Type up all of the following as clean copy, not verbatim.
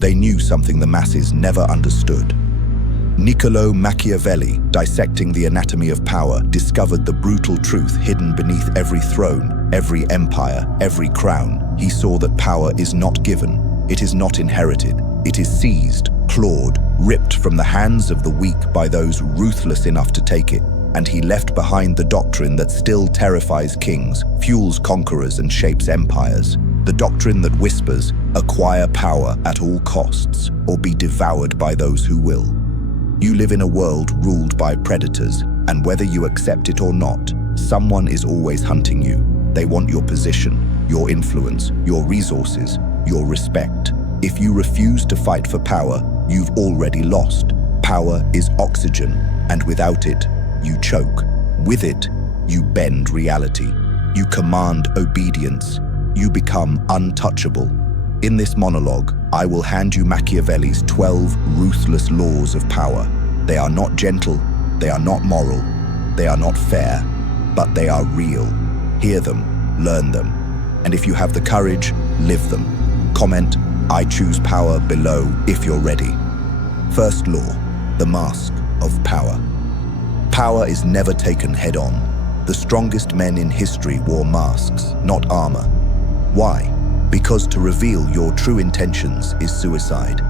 They knew something the masses never understood. Niccolo Machiavelli, dissecting the anatomy of power, discovered the brutal truth hidden beneath every throne, every empire, every crown. He saw that power is not given, it is not inherited, it is seized, clawed, ripped from the hands of the weak by those ruthless enough to take it. And he left behind the doctrine that still terrifies kings, fuels conquerors, and shapes empires. The doctrine that whispers, acquire power at all costs, or be devoured by those who will. You live in a world ruled by predators, and whether you accept it or not, someone is always hunting you. They want your position, your influence, your resources, your respect. If you refuse to fight for power, you've already lost. Power is oxygen, and without it, you choke. With it, you bend reality. You command obedience. You become untouchable. In this monologue, I will hand you Machiavelli's 12 ruthless laws of power. They are not gentle, they are not moral, they are not fair, but they are real. Hear them, learn them, and if you have the courage, live them. Comment, I choose power below if you're ready. First law, the mask of power. Power is never taken head-on. The strongest men in history wore masks, not armor. Why? Because to reveal your true intentions is suicide.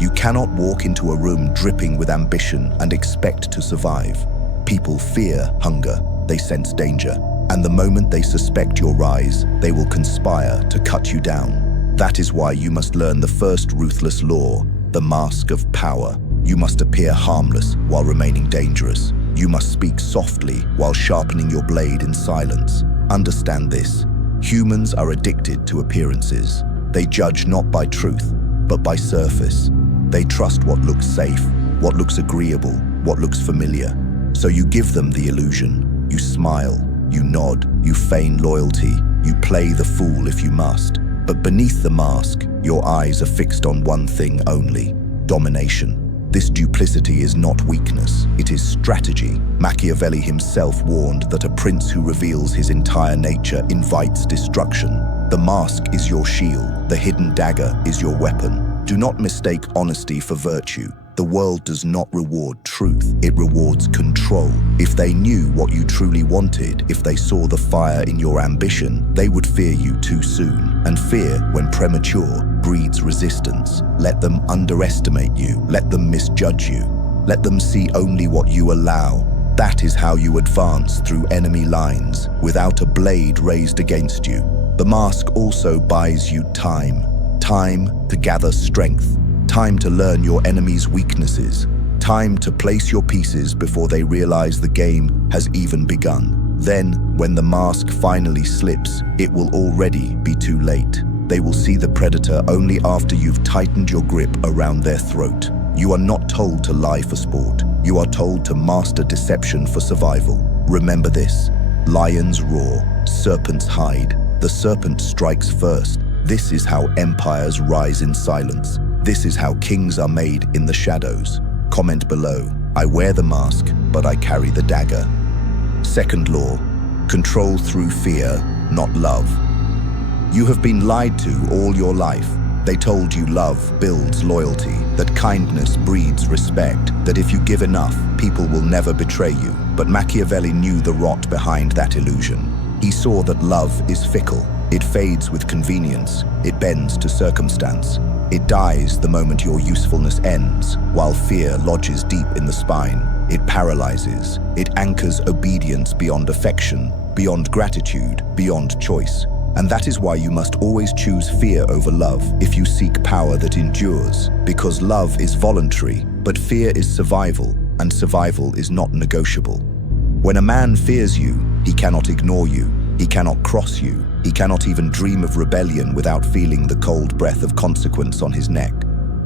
You cannot walk into a room dripping with ambition and expect to survive. People fear hunger, they sense danger, and the moment they suspect your rise, they will conspire to cut you down. That is why you must learn the first ruthless law, the mask of power. You must appear harmless while remaining dangerous. You must speak softly while sharpening your blade in silence. Understand this. Humans are addicted to appearances. They judge not by truth, but by surface. They trust what looks safe, what looks agreeable, what looks familiar. So you give them the illusion. You smile, you nod, you feign loyalty, you play the fool if you must. But beneath the mask, your eyes are fixed on one thing only: domination. This duplicity is not weakness, it is strategy. Machiavelli himself warned that a prince who reveals his entire nature invites destruction. The mask is your shield, the hidden dagger is your weapon. Do not mistake honesty for virtue. The world does not reward truth, it rewards control. If they knew what you truly wanted, if they saw the fire in your ambition, they would fear you too soon. And fear, when premature, breeds resistance. Let them underestimate you, let them misjudge you. Let them see only what you allow. That is how you advance through enemy lines, without a blade raised against you. The mask also buys you time. Time to gather strength. Time to learn your enemy's weaknesses. Time to place your pieces before they realize the game has even begun. Then, when the mask finally slips, it will already be too late. They will see the predator only after you've tightened your grip around their throat. You are not told to lie for sport. You are told to master deception for survival. Remember this: lions roar, serpents hide. The serpent strikes first. This is how empires rise in silence. This is how kings are made in the shadows. Comment below, I wear the mask, but I carry the dagger. Second law, control through fear, not love. You have been lied to all your life. They told you love builds loyalty, that kindness breeds respect, that if you give enough, people will never betray you. But Machiavelli knew the rot behind that illusion. He saw that love is fickle. It fades with convenience. It bends to circumstance. It dies the moment your usefulness ends, while fear lodges deep in the spine. It paralyzes. It anchors obedience beyond affection, beyond gratitude, beyond choice. And that is why you must always choose fear over love if you seek power that endures, because love is voluntary, but fear is survival, and survival is not negotiable. When a man fears you, he cannot ignore you, he cannot cross you, he cannot even dream of rebellion without feeling the cold breath of consequence on his neck.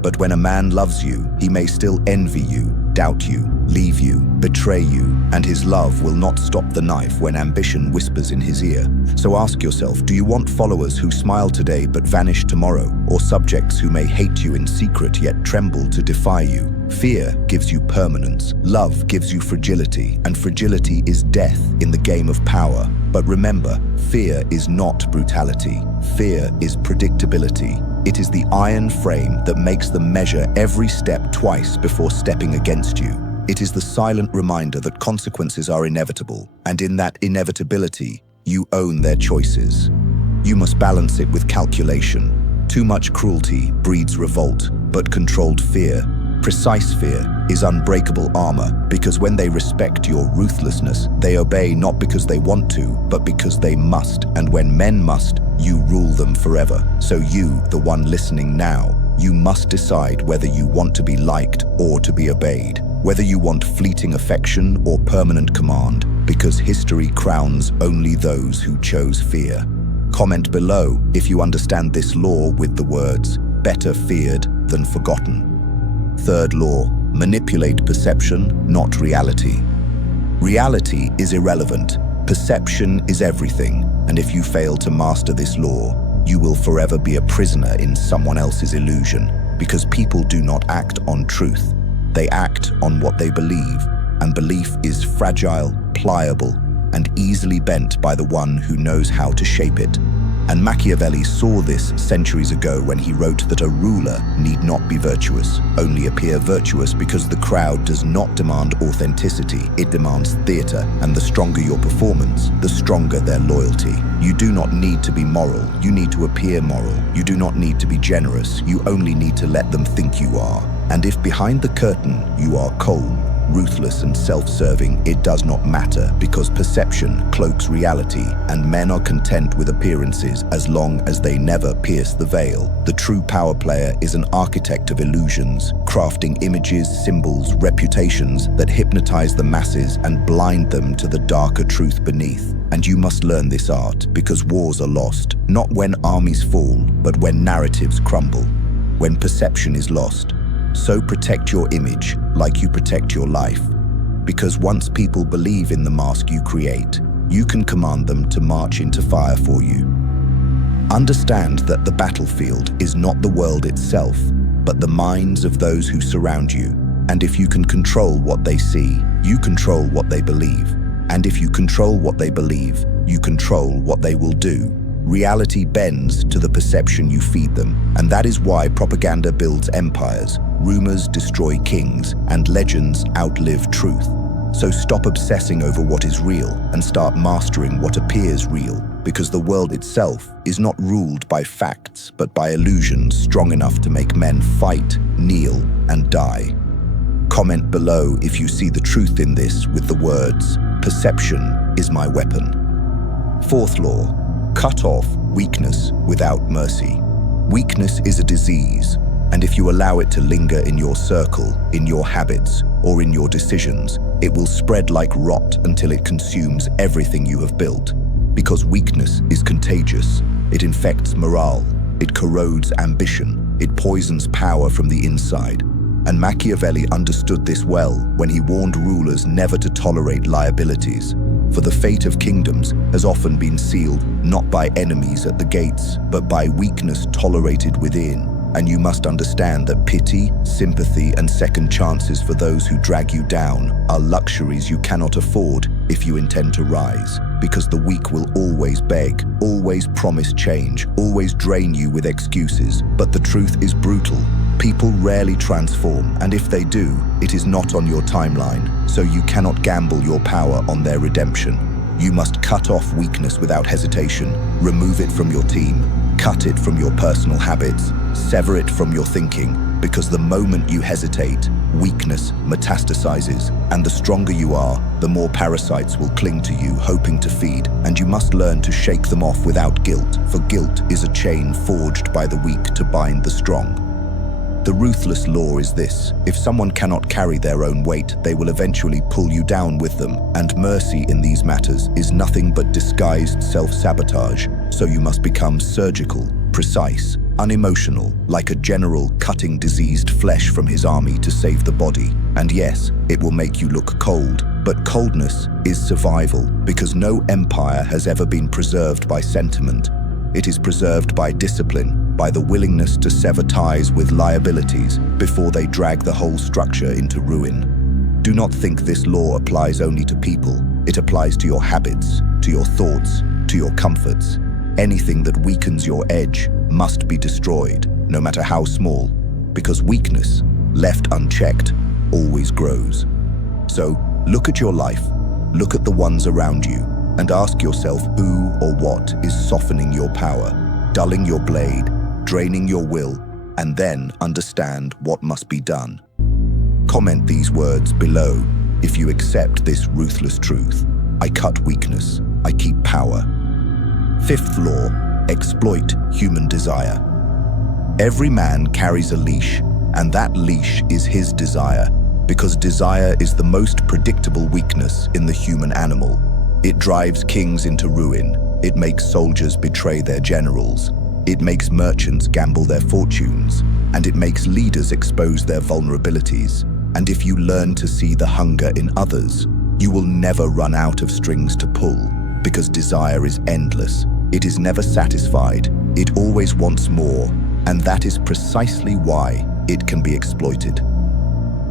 But when a man loves you, he may still envy you, doubt you, leave you, betray you, and his love will not stop the knife when ambition whispers in his ear. So ask yourself, do you want followers who smile today but vanish tomorrow, or subjects who may hate you in secret yet tremble to defy you? Fear gives you permanence, love gives you fragility, and fragility is death in the game of power. But remember, fear is not brutality. Fear is predictability. It is the iron frame that makes them measure every step twice before stepping against you. It is the silent reminder that consequences are inevitable, and in that inevitability, you own their choices. You must balance it with calculation. Too much cruelty breeds revolt, but controlled fear, precise fear, is unbreakable armor, because when they respect your ruthlessness, they obey not because they want to, but because they must. And when men must, you rule them forever. So you, the one listening now, you must decide whether you want to be liked or to be obeyed, whether you want fleeting affection or permanent command, because history crowns only those who chose fear. Comment below if you understand this law with the words, better feared than forgotten. Third law, manipulate perception, not reality. Reality is irrelevant. Perception is everything, and if you fail to master this law, you will forever be a prisoner in someone else's illusion, because people do not act on truth. They act on what they believe, and belief is fragile, pliable, and easily bent by the one who knows how to shape it. And Machiavelli saw this centuries ago when he wrote that a ruler need not be virtuous, only appear virtuous because the crowd does not demand authenticity, it demands theater, and the stronger your performance, the stronger their loyalty. You do not need to be moral, you need to appear moral. You do not need to be generous, you only need to let them think you are. And if behind the curtain you are cold, ruthless and self-serving, it does not matter, because perception cloaks reality, and men are content with appearances as long as they never pierce the veil. The true power player is an architect of illusions, crafting images, symbols, reputations that hypnotize the masses and blind them to the darker truth beneath. And you must learn this art, because wars are lost, not when armies fall, but when narratives crumble, when perception is lost. So protect your image like you protect your life, because once people believe in the mask you create, you can command them to march into fire for you. Understand that the battlefield is not the world itself, but the minds of those who surround you. And if you can control what they see, you control what they believe. And if you control what they believe, you control what they will do. Reality bends to the perception you feed them, and that is why propaganda builds empires, rumors destroy kings, and legends outlive truth. So stop obsessing over what is real and start mastering what appears real, because the world itself is not ruled by facts, but by illusions strong enough to make men fight, kneel, and die. Comment below if you see the truth in this with the words, "Perception is my weapon." Fourth law, cut off weakness without mercy. Weakness is a disease, and if you allow it to linger in your circle, in your habits, or in your decisions, it will spread like rot until it consumes everything you have built. Because weakness is contagious. It infects morale, it corrodes ambition, it poisons power from the inside. And Machiavelli understood this well when he warned rulers never to tolerate liabilities. For the fate of kingdoms has often been sealed not by enemies at the gates, but by weakness tolerated within. And you must understand that pity, sympathy, and second chances for those who drag you down are luxuries you cannot afford if you intend to rise. Because the weak will always beg, always promise change, always drain you with excuses. But the truth is brutal. People rarely transform, and if they do, it is not on your timeline, so you cannot gamble your power on their redemption. You must cut off weakness without hesitation, remove it from your team, cut it from your personal habits, sever it from your thinking, because the moment you hesitate, weakness metastasizes, and the stronger you are, the more parasites will cling to you, hoping to feed, and you must learn to shake them off without guilt, for guilt is a chain forged by the weak to bind the strong. The ruthless law is this: if someone cannot carry their own weight, they will eventually pull you down with them, and mercy in these matters is nothing but disguised self-sabotage, so you must become surgical, precise, unemotional, like a general cutting diseased flesh from his army to save the body. And yes, it will make you look cold, but coldness is survival, because no empire has ever been preserved by sentiment. It is preserved by discipline, by the willingness to sever ties with liabilities before they drag the whole structure into ruin. Do not think this law applies only to people. It applies to your habits, to your thoughts, to your comforts. Anything that weakens your edge must be destroyed, no matter how small, because weakness, left unchecked, always grows. So, look at your life, look at the ones around you, and ask yourself who or what is softening your power, dulling your blade, draining your will, and then understand what must be done. Comment these words below if you accept this ruthless truth. I cut weakness, I keep power. Fifth law, exploit human desire. Every man carries a leash, and that leash is his desire, because desire is the most predictable weakness in the human animal. It drives kings into ruin. It makes soldiers betray their generals. It makes merchants gamble their fortunes, and it makes leaders expose their vulnerabilities. And if you learn to see the hunger in others, you will never run out of strings to pull, because desire is endless. It is never satisfied. It always wants more, and that is precisely why it can be exploited.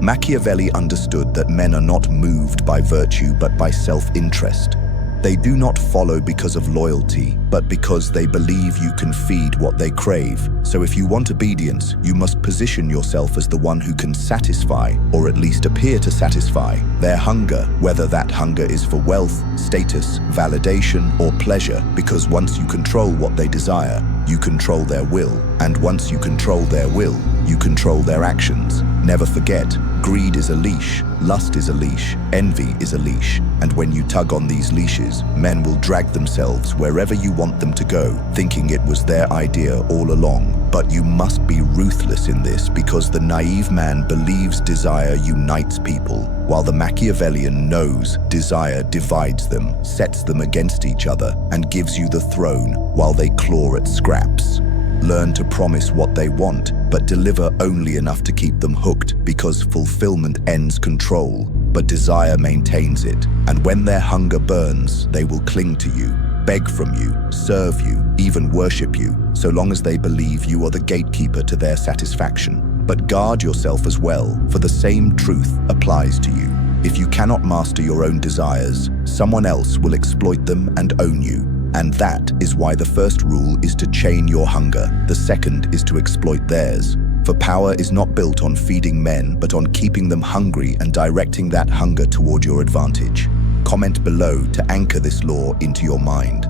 Machiavelli understood that men are not moved by virtue but by self-interest. They do not follow because of loyalty, but because they believe you can feed what they crave. So if you want obedience, you must position yourself as the one who can satisfy, or at least appear to satisfy, their hunger, whether that hunger is for wealth, status, validation, or pleasure, because once you control what they desire, you control their will. And once you control their will, you control their actions. Never forget, greed is a leash, lust is a leash, envy is a leash. And when you tug on these leashes, men will drag themselves wherever you want them to go, thinking it was their idea all along. But you must be ruthless in this, because the naive man believes desire unites people, while the Machiavellian knows desire divides them, sets them against each other, and gives you the throne while they claw at scraps. Learn to promise what they want, but deliver only enough to keep them hooked, because fulfillment ends control, but desire maintains it. And when their hunger burns, they will cling to you, beg from you, serve you, even worship you, so long as they believe you are the gatekeeper to their satisfaction. But guard yourself as well, for the same truth applies to you. If you cannot master your own desires, someone else will exploit them and own you. And that is why the first rule is to chain your hunger. The second is to exploit theirs. For power is not built on feeding men, but on keeping them hungry and directing that hunger toward your advantage. Comment below to anchor this law into your mind.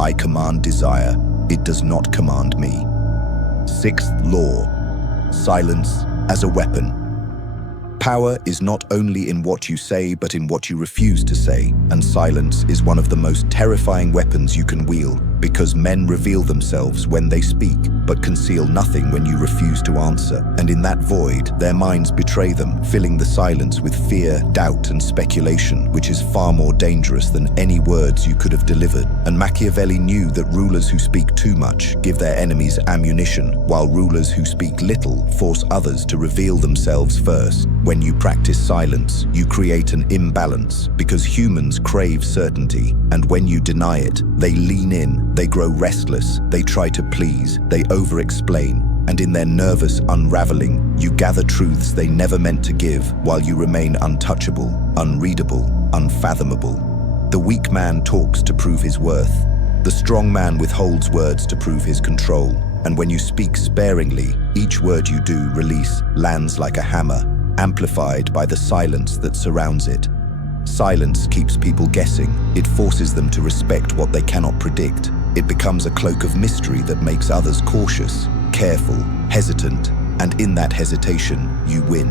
I command desire, it does not command me. Sixth law, silence as a weapon. Power is not only in what you say, but in what you refuse to say, and silence is one of the most terrifying weapons you can wield, because men reveal themselves when they speak, but conceal nothing when you refuse to answer. And in that void, their minds betray them, filling the silence with fear, doubt, and speculation, which is far more dangerous than any words you could have delivered. And Machiavelli knew that rulers who speak too much give their enemies ammunition, while rulers who speak little force others to reveal themselves first. When you practice silence, you create an imbalance, because humans crave certainty, and when you deny it, they lean in, they grow restless, they try to please, they over-explain, and in their nervous unraveling, you gather truths they never meant to give, while you remain untouchable, unreadable, unfathomable. The weak man talks to prove his worth. The strong man withholds words to prove his control, and when you speak sparingly, each word you do release lands like a hammer, amplified by the silence that surrounds it. Silence keeps people guessing. It forces them to respect what they cannot predict. It becomes a cloak of mystery that makes others cautious, careful, hesitant, and in that hesitation, you win.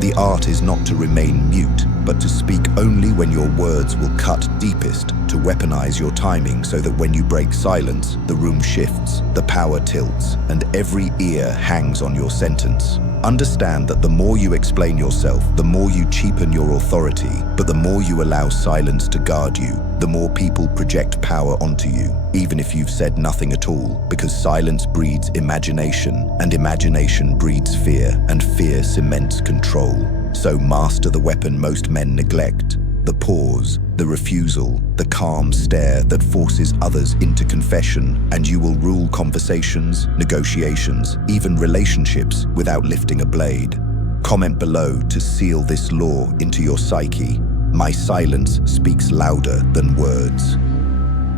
The art is not to remain mute, but to speak only when your words will cut deepest, to weaponize your timing so that when you break silence, the room shifts, the power tilts, and every ear hangs on your sentence. Understand that the more you explain yourself, the more you cheapen your authority, but the more you allow silence to guard you, the more people project power onto you, even if you've said nothing at all, because silence breeds imagination, and imagination breeds fear, and fear cements control. So master the weapon most men neglect, the pause, the refusal, the calm stare that forces others into confession, and you will rule conversations, negotiations, even relationships without lifting a blade. Comment below to seal this law into your psyche. My silence speaks louder than words.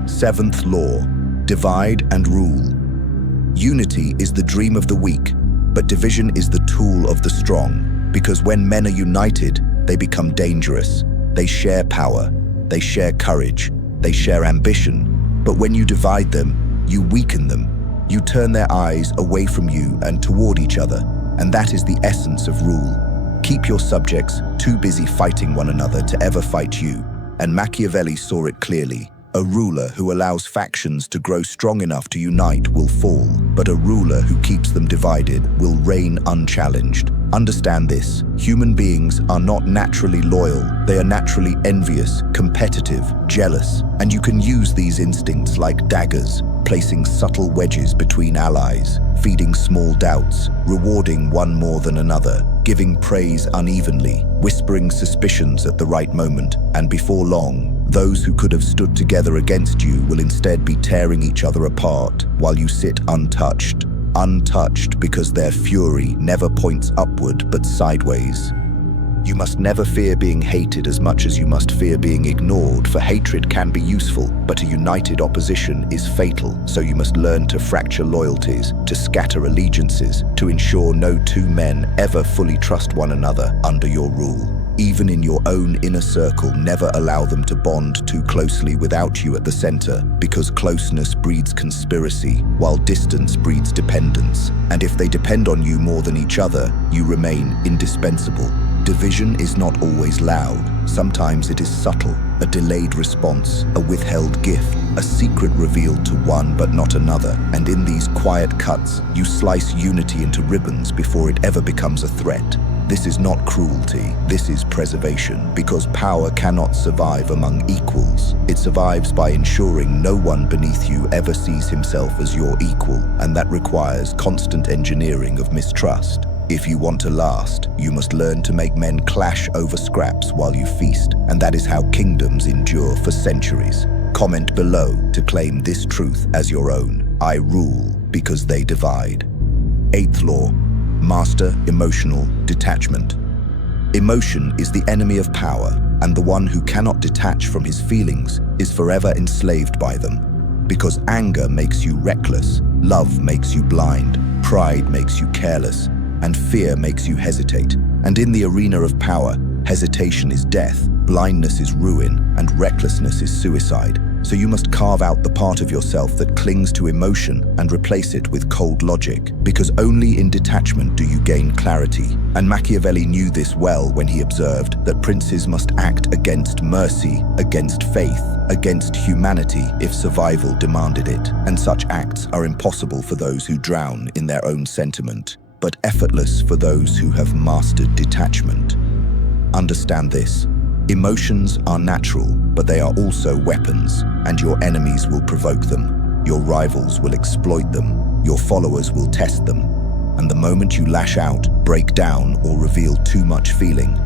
7th law, divide and rule. Unity is the dream of the weak, but division is the tool of the strong, because when men are united, they become dangerous. They share power, they share courage, they share ambition, but when you divide them, you weaken them. You turn their eyes away from you and toward each other, and that is the essence of rule. Keep your subjects too busy fighting one another to ever fight you, and Machiavelli saw it clearly. A ruler who allows factions to grow strong enough to unite will fall, but a ruler who keeps them divided will reign unchallenged. Understand this, human beings are not naturally loyal, they are naturally envious, competitive, jealous, and you can use these instincts like daggers, placing subtle wedges between allies, feeding small doubts, rewarding one more than another, giving praise unevenly, whispering suspicions at the right moment, and before long, those who could have stood together against you will instead be tearing each other apart while you sit untouched. Untouched because their fury never points upward but sideways. You must never fear being hated as much as you must fear being ignored, for hatred can be useful, but a united opposition is fatal, so you must learn to fracture loyalties, to scatter allegiances, to ensure no two men ever fully trust one another under your rule. Even in your own inner circle, never allow them to bond too closely without you at the center, because closeness breeds conspiracy, while distance breeds dependence. And if they depend on you more than each other, you remain indispensable. Division is not always loud. Sometimes it is subtle, a delayed response, a withheld gift, a secret revealed to one but not another. And in these quiet cuts, you slice unity into ribbons before it ever becomes a threat. This is not cruelty, this is preservation, because power cannot survive among equals. It survives by ensuring no one beneath you ever sees himself as your equal, and that requires constant engineering of mistrust. If you want to last, you must learn to make men clash over scraps while you feast, and that is how kingdoms endure for centuries. Comment below to claim this truth as your own. I rule because they divide. 8th law. Master emotional detachment. Emotion is the enemy of power, and the one who cannot detach from his feelings is forever enslaved by them. Because anger makes you reckless, love makes you blind, pride makes you careless, and fear makes you hesitate. And in the arena of power, hesitation is death, blindness is ruin, and recklessness is suicide. So you must carve out the part of yourself that clings to emotion and replace it with cold logic, because only in detachment do you gain clarity. And Machiavelli knew this well when he observed that princes must act against mercy, against faith, against humanity if survival demanded it. And such acts are impossible for those who drown in their own sentiment, but effortless for those who have mastered detachment. Understand this. Emotions are natural, but they are also weapons, and your enemies will provoke them. Your rivals will exploit them. Your followers will test them. And the moment you lash out, break down, or reveal too much feeling,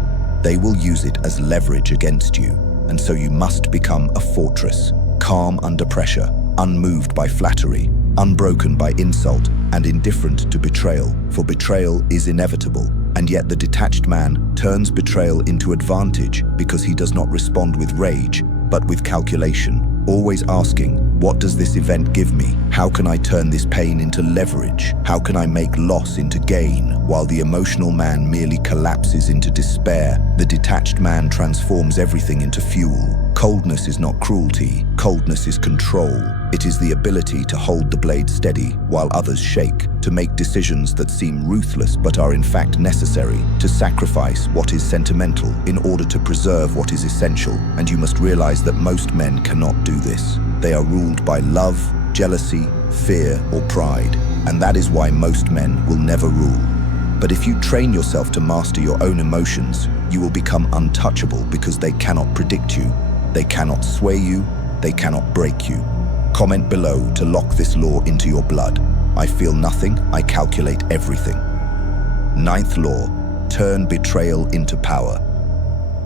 they will use it as leverage against you. And so you must become a fortress, calm under pressure, unmoved by flattery, unbroken by insult, and indifferent to betrayal, for betrayal is inevitable. And yet the detached man turns betrayal into advantage because he does not respond with rage, but with calculation, always asking, what does this event give me? How can I turn this pain into leverage? How can I make loss into gain? While the emotional man merely collapses into despair, the detached man transforms everything into fuel, Coldness is not cruelty, coldness is control. It is the ability to hold the blade steady while others shake, to make decisions that seem ruthless but are in fact necessary, to sacrifice what is sentimental in order to preserve what is essential. And you must realize that most men cannot do this. They are ruled by love, jealousy, fear, or pride, and that is why most men will never rule. But if you train yourself to master your own emotions, you will become untouchable because they cannot predict you. They cannot sway you, they cannot break you. Comment below to lock this law into your blood. I feel nothing, I calculate everything. Ninth law, turn betrayal into power.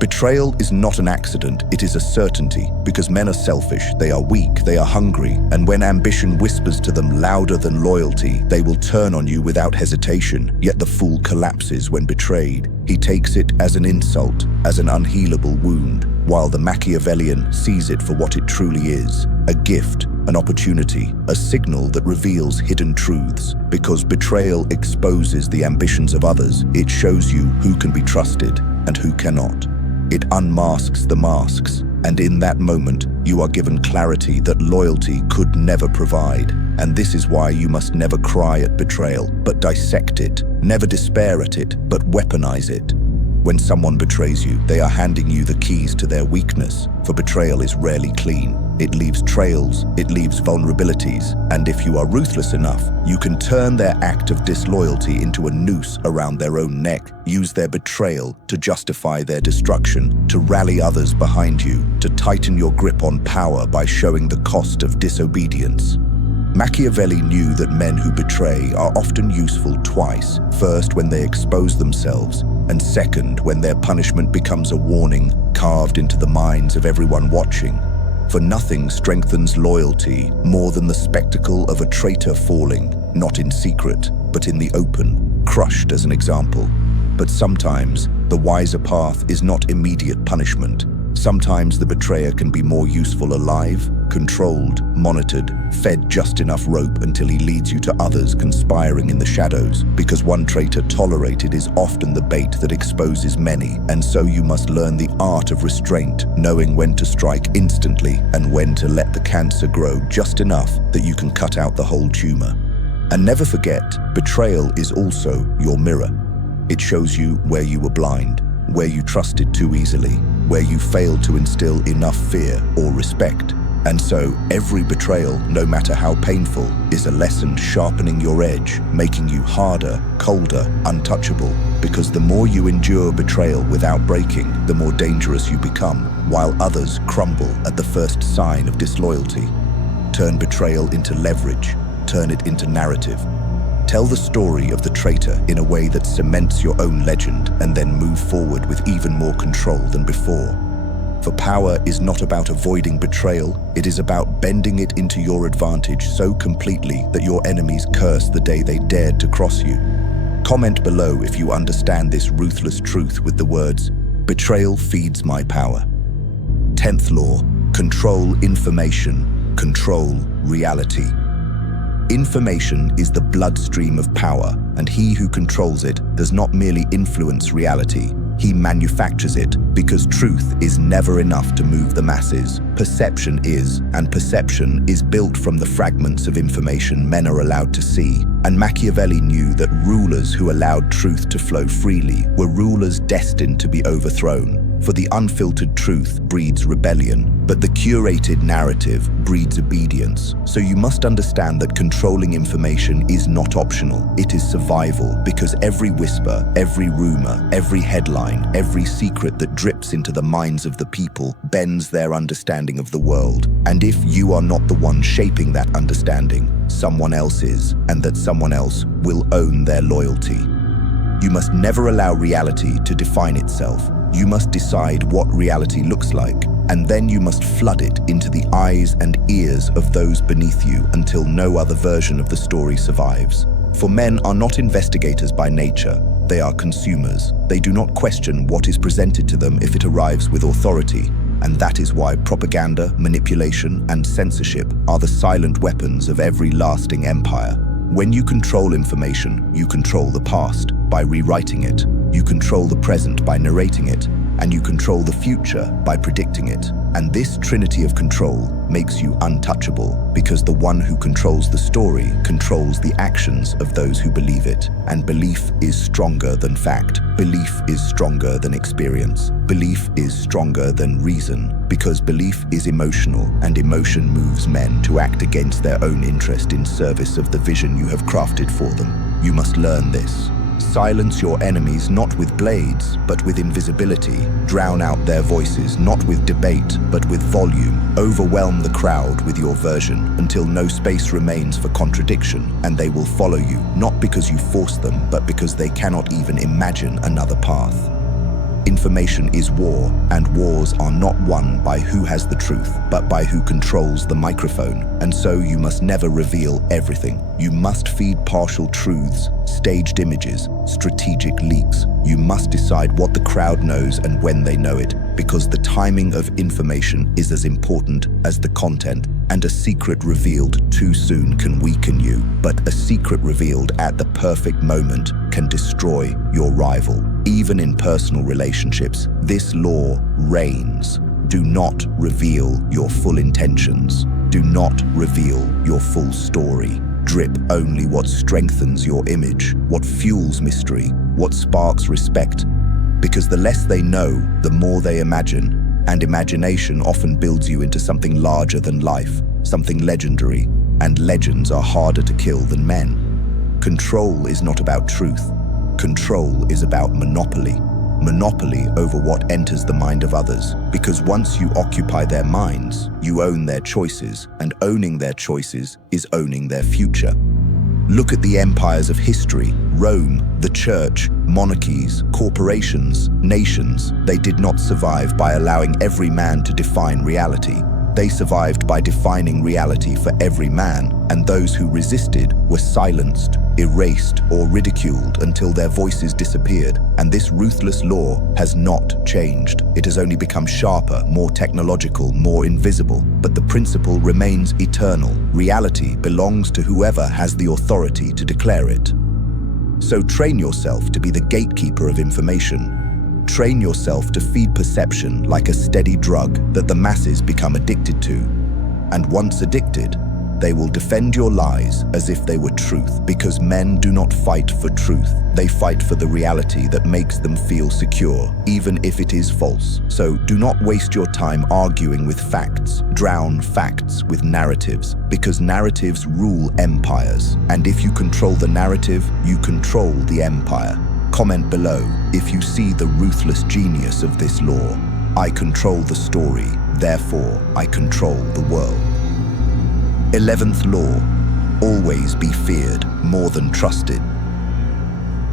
Betrayal is not an accident, it is a certainty, because men are selfish, they are weak, they are hungry, and when ambition whispers to them louder than loyalty, they will turn on you without hesitation. Yet the fool collapses when betrayed. He takes it as an insult, as an unhealable wound, while the Machiavellian sees it for what it truly is, a gift, an opportunity, a signal that reveals hidden truths. Because betrayal exposes the ambitions of others, it shows you who can be trusted and who cannot. It unmasks the masks, and in that moment, you are given clarity that loyalty could never provide. And this is why you must never cry at betrayal, but dissect it. Never despair at it, but weaponize it. When someone betrays you, they are handing you the keys to their weakness, for betrayal is rarely clean. It leaves trails, it leaves vulnerabilities, and if you are ruthless enough, you can turn their act of disloyalty into a noose around their own neck, use their betrayal to justify their destruction, to rally others behind you, to tighten your grip on power by showing the cost of disobedience. Machiavelli knew that men who betray are often useful twice, first when they expose themselves, and second when their punishment becomes a warning carved into the minds of everyone watching. For nothing strengthens loyalty more than the spectacle of a traitor falling, not in secret, but in the open, crushed as an example. But sometimes the wiser path is not immediate punishment. Sometimes the betrayer can be more useful alive, controlled, monitored, fed just enough rope until he leads you to others conspiring in the shadows, because one traitor tolerated is often the bait that exposes many, and so you must learn the art of restraint, knowing when to strike instantly and when to let the cancer grow just enough that you can cut out the whole tumor. And never forget, betrayal is also your mirror. It shows you where you were blind, where you trusted too easily, where you failed to instill enough fear or respect. And so, every betrayal, no matter how painful, is a lesson sharpening your edge, making you harder, colder, untouchable. Because the more you endure betrayal without breaking, the more dangerous you become, while others crumble at the first sign of disloyalty. Turn betrayal into leverage, turn it into narrative. Tell the story of the traitor in a way that cements your own legend, and then move forward with even more control than before. For power is not about avoiding betrayal, it is about bending it into your advantage so completely that your enemies curse the day they dared to cross you. Comment below if you understand this ruthless truth with the words, "Betrayal feeds my power." 10th law, control information, control reality. Information is the bloodstream of power, and he who controls it does not merely influence reality, he manufactures it, because truth is never enough to move the masses. Perception is, and perception is built from the fragments of information men are allowed to see. And Machiavelli knew that rulers who allowed truth to flow freely were rulers destined to be overthrown. For the unfiltered truth breeds rebellion, but the curated narrative breeds obedience. So you must understand that controlling information is not optional, it is survival, because every whisper, every rumor, every headline, every secret that drips into the minds of the people bends their understanding of the world. And if you are not the one shaping that understanding, someone else is, and that someone else will own their loyalty. You must never allow reality to define itself. You must decide what reality looks like, and then you must flood it into the eyes and ears of those beneath you until no other version of the story survives. For men are not investigators by nature, they are consumers. They do not question what is presented to them if it arrives with authority, and that is why propaganda, manipulation, and censorship are the silent weapons of every lasting empire. When you control information, you control the past by rewriting it. You control the present by narrating it, and you control the future by predicting it. And this trinity of control makes you untouchable, because the one who controls the story controls the actions of those who believe it. And belief is stronger than fact. Belief is stronger than experience. Belief is stronger than reason, because belief is emotional, and emotion moves men to act against their own interest in service of the vision you have crafted for them. You must learn this. Silence your enemies not with blades, but with invisibility. Drown out their voices not with debate, but with volume. Overwhelm the crowd with your version until no space remains for contradiction, and they will follow you, not because you force them, but because they cannot even imagine another path. Information is war, and wars are not won by who has the truth, but by who controls the microphone. And so you must never reveal everything. You must feed partial truths, staged images, strategic leaks. You must decide what the crowd knows and when they know it, because the timing of information is as important as the content, and a secret revealed too soon can weaken you, but a secret revealed at the perfect moment can destroy your rival. Even in personal relationships, this law reigns. Do not reveal your full intentions. Do not reveal your full story. Drip only what strengthens your image, what fuels mystery, what sparks respect. Because the less they know, the more they imagine. And imagination often builds you into something larger than life, something legendary, and legends are harder to kill than men. Control is not about truth. Control is about monopoly. Monopoly over what enters the mind of others. Because once you occupy their minds, you own their choices, and owning their choices is owning their future. Look at the empires of history: Rome, the church, monarchies, corporations, nations. They did not survive by allowing every man to define reality. They survived by defining reality for every man, and those who resisted were silenced, erased, or ridiculed until their voices disappeared. And this ruthless law has not changed. It has only become sharper, more technological, more invisible, but the principle remains eternal. Reality belongs to whoever has the authority to declare it. So train yourself to be the gatekeeper of information. Train yourself to feed perception like a steady drug that the masses become addicted to. And once addicted, they will defend your lies as if they were truth, because men do not fight for truth. They fight for the reality that makes them feel secure, even if it is false. So do not waste your time arguing with facts. Drown facts with narratives, because narratives rule empires. And if you control the narrative, you control the empire. Comment below if you see the ruthless genius of this law. I control the story, therefore I control the world. 11th law: always be feared more than trusted.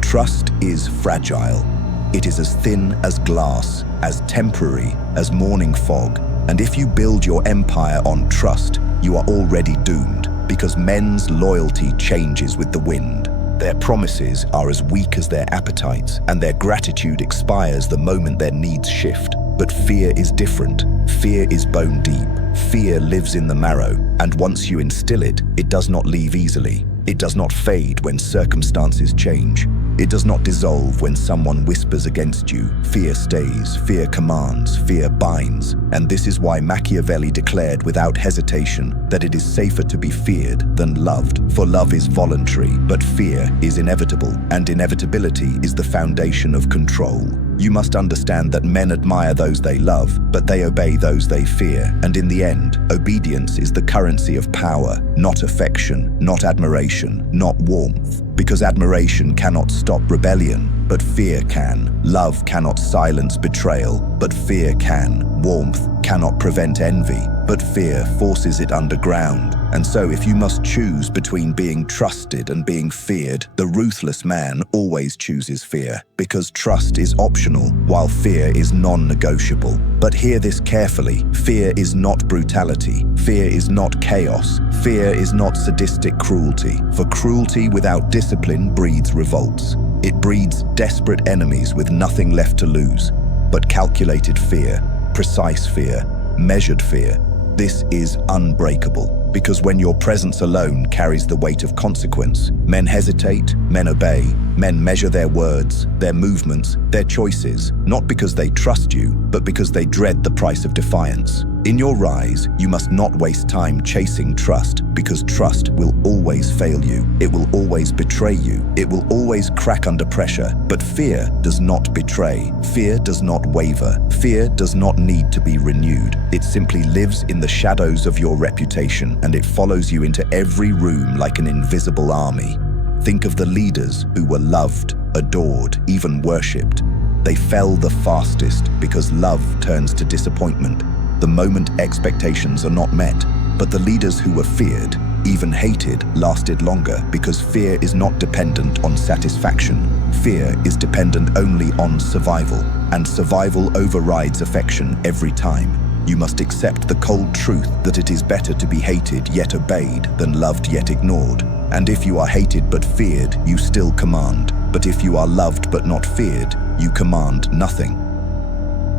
Trust is fragile. It is as thin as glass, as temporary as morning fog. And if you build your empire on trust, you are already doomed, because men's loyalty changes with the wind. Their promises are as weak as their appetites, and their gratitude expires the moment their needs shift. But fear is different. Fear is bone deep. Fear lives in the marrow, and once you instill it, it does not leave easily. It does not fade when circumstances change. It does not dissolve when someone whispers against you. Fear stays, fear commands, fear binds. And this is why Machiavelli declared without hesitation that it is safer to be feared than loved. For love is voluntary, but fear is inevitable, and inevitability is the foundation of control. You must understand that men admire those they love, but they obey those they fear. And in the end, obedience is the currency of power, not affection, not admiration, not warmth. Because admiration cannot stop rebellion, but fear can. Love cannot silence betrayal, but fear can. Warmth cannot prevent envy, but fear forces it underground. And so if you must choose between being trusted and being feared, the ruthless man always chooses fear, because trust is optional, while fear is non-negotiable. But hear this carefully: fear is not brutality. Fear is not chaos. Fear is not sadistic cruelty. For cruelty without discipline breeds revolts. It breeds desperate enemies with nothing left to lose. But calculated fear, precise fear, measured fear, this is unbreakable. Because when your presence alone carries the weight of consequence, men hesitate, men obey, men measure their words, their movements, their choices, not because they trust you, but because they dread the price of defiance. In your rise, you must not waste time chasing trust, because trust will always fail you. It will always betray you. It will always crack under pressure. But fear does not betray. Fear does not waver. Fear does not need to be renewed. It simply lives in the shadows of your reputation, and it follows you into every room like an invisible army. Think of the leaders who were loved, adored, even worshipped. They fell the fastest because love turns to disappointment the moment expectations are not met. But the leaders who were feared, even hated, lasted longer because fear is not dependent on satisfaction. Fear is dependent only on survival, and survival overrides affection every time. You must accept the cold truth that it is better to be hated yet obeyed than loved yet ignored. And if you are hated but feared, you still command. But if you are loved but not feared, you command nothing.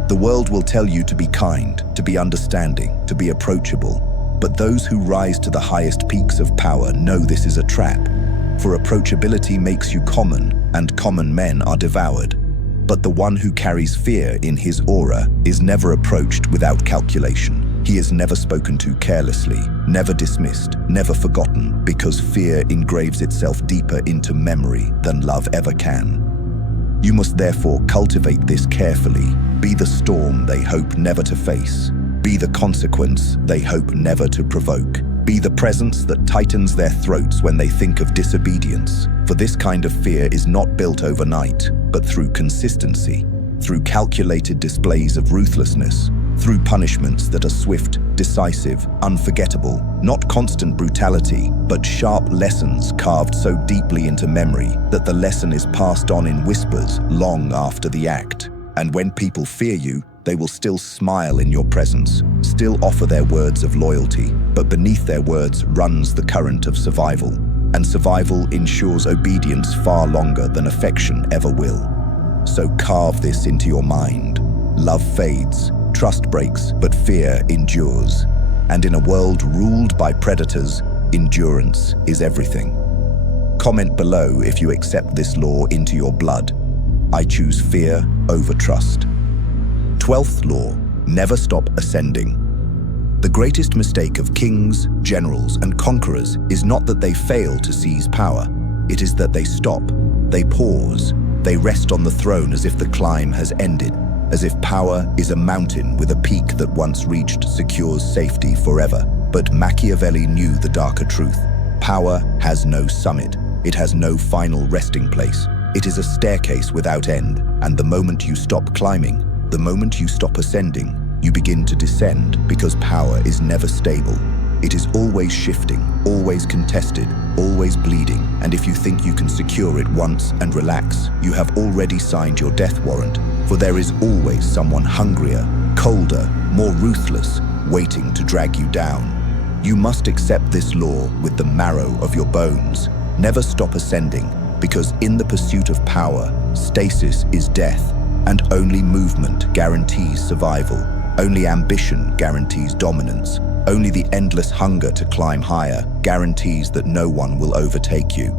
The world will tell you to be kind, to be understanding, to be approachable. But those who rise to the highest peaks of power know this is a trap. For approachability makes you common, and common men are devoured. But the one who carries fear in his aura is never approached without calculation. He is never spoken to carelessly, never dismissed, never forgotten, because fear engraves itself deeper into memory than love ever can. You must therefore cultivate this carefully. Be the storm they hope never to face. Be the consequence they hope never to provoke. Be the presence that tightens their throats when they think of disobedience. For this kind of fear is not built overnight, but through consistency, through calculated displays of ruthlessness, through punishments that are swift, decisive, unforgettable, not constant brutality, but sharp lessons carved so deeply into memory that the lesson is passed on in whispers long after the act. And when people fear you, they will still smile in your presence, still offer their words of loyalty, but beneath their words runs the current of survival. And survival ensures obedience far longer than affection ever will. So carve this into your mind. Love fades, trust breaks, but fear endures. And in a world ruled by predators, endurance is everything. Comment below if you accept this law into your blood. I choose fear over trust. 12th law, never stop ascending. The greatest mistake of kings, generals, and conquerors is not that they fail to seize power. It is that they stop, they pause, they rest on the throne as if the climb has ended, as if power is a mountain with a peak that once reached secures safety forever. But Machiavelli knew the darker truth. Power has no summit. It has no final resting place. It is a staircase without end, and the moment you stop climbing, the moment you stop ascending, you begin to descend, because power is never stable. It is always shifting, always contested, always bleeding, and if you think you can secure it once and relax, you have already signed your death warrant, for there is always someone hungrier, colder, more ruthless, waiting to drag you down. You must accept this law with the marrow of your bones. Never stop ascending, because in the pursuit of power, stasis is death, and only movement guarantees survival. Only ambition guarantees dominance. Only the endless hunger to climb higher guarantees that no one will overtake you.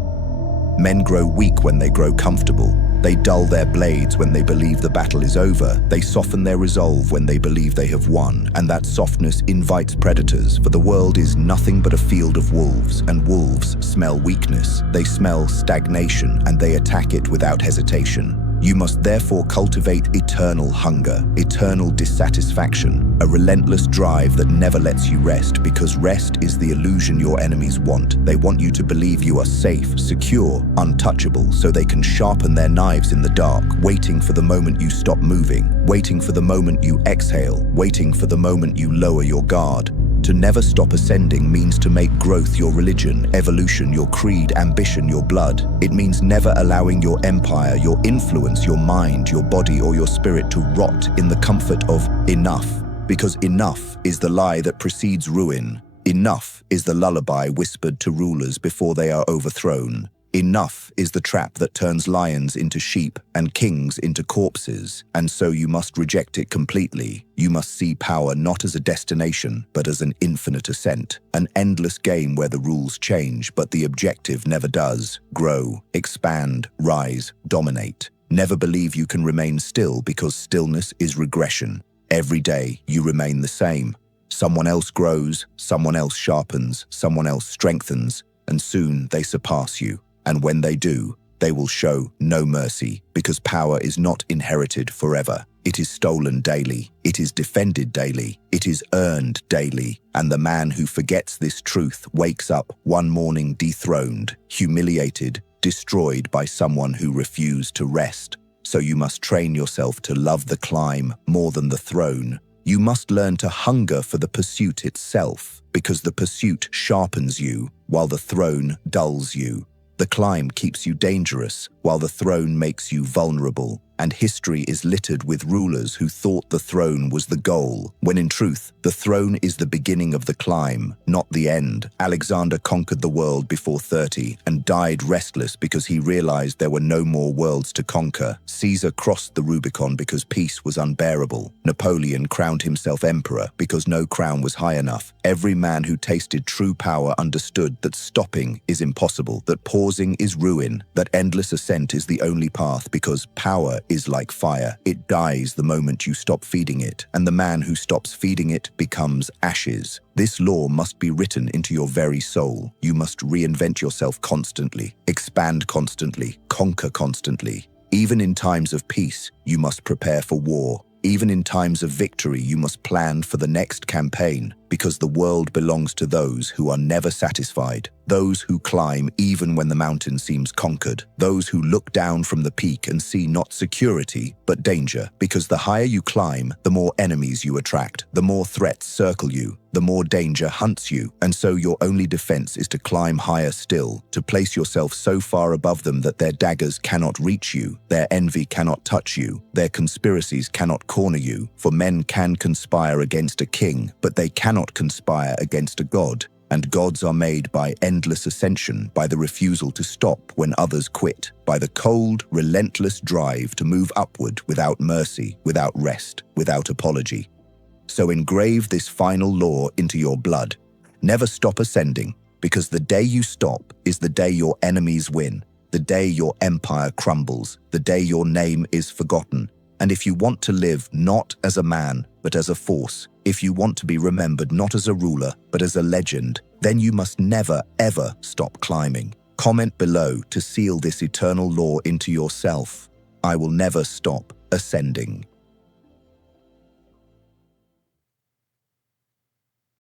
Men grow weak when they grow comfortable. They dull their blades when they believe the battle is over. They soften their resolve when they believe they have won. And that softness invites predators, for the world is nothing but a field of wolves, and wolves smell weakness. They smell stagnation, and they attack it without hesitation. You must therefore cultivate eternal hunger, eternal dissatisfaction, a relentless drive that never lets you rest, because rest is the illusion your enemies want. They want you to believe you are safe, secure, untouchable, so they can sharpen their knives in the dark, waiting for the moment you stop moving, waiting for the moment you exhale, waiting for the moment you lower your guard. To never stop ascending means to make growth your religion, evolution your creed, ambition your blood. It means never allowing your empire, your influence, your mind, your body, or your spirit to rot in the comfort of enough. Because enough is the lie that precedes ruin. Enough is the lullaby whispered to rulers before they are overthrown. Enough is the trap that turns lions into sheep and kings into corpses, and so you must reject it completely. You must see power not as a destination, but as an infinite ascent, an endless game where the rules change, but the objective never does. Grow, expand, rise, dominate. Never believe you can remain still, because stillness is regression. Every day, you remain the same. Someone else grows, someone else sharpens, someone else strengthens, and soon they surpass you. And when they do, they will show no mercy, because power is not inherited forever. It is stolen daily. It is defended daily. It is earned daily. And the man who forgets this truth wakes up one morning dethroned, humiliated, destroyed by someone who refused to rest. So you must train yourself to love the climb more than the throne. You must learn to hunger for the pursuit itself, because the pursuit sharpens you, while the throne dulls you. The climb keeps you dangerous, while the throne makes you vulnerable. And history is littered with rulers who thought the throne was the goal, when in truth, the throne is the beginning of the climb, not the end. Alexander conquered the world before 30 and died restless because he realized there were no more worlds to conquer. Caesar crossed the Rubicon because peace was unbearable. Napoleon crowned himself emperor because no crown was high enough. Every man who tasted true power understood that stopping is impossible, that pausing is ruin, that endless ascent is the only path, because power is like fire. It dies the moment you stop feeding it, and the man who stops feeding it becomes ashes. This law must be written into your very soul. You must reinvent yourself constantly, expand constantly, conquer constantly. Even in times of peace, you must prepare for war. Even in times of victory, you must plan for the next campaign, because the world belongs to those who are never satisfied, those who climb even when the mountain seems conquered, those who look down from the peak and see not security, but danger, because the higher you climb, the more enemies you attract, the more threats circle you, the more danger hunts you, and so your only defense is to climb higher still, to place yourself so far above them that their daggers cannot reach you, their envy cannot touch you, their conspiracies cannot corner you, for men can conspire against a king, but they cannot conspire against a god. And gods are made by endless ascension, by the refusal to stop when others quit, by the cold, relentless drive to move upward without mercy, without rest, without apology. So engrave this final law into your blood. Never stop ascending, because the day you stop is the day your enemies win, the day your empire crumbles, the day your name is forgotten. And if you want to live not as a man, but as a force, if you want to be remembered not as a ruler, but as a legend, then you must never, ever stop climbing. Comment below to seal this eternal law into yourself. I will never stop ascending.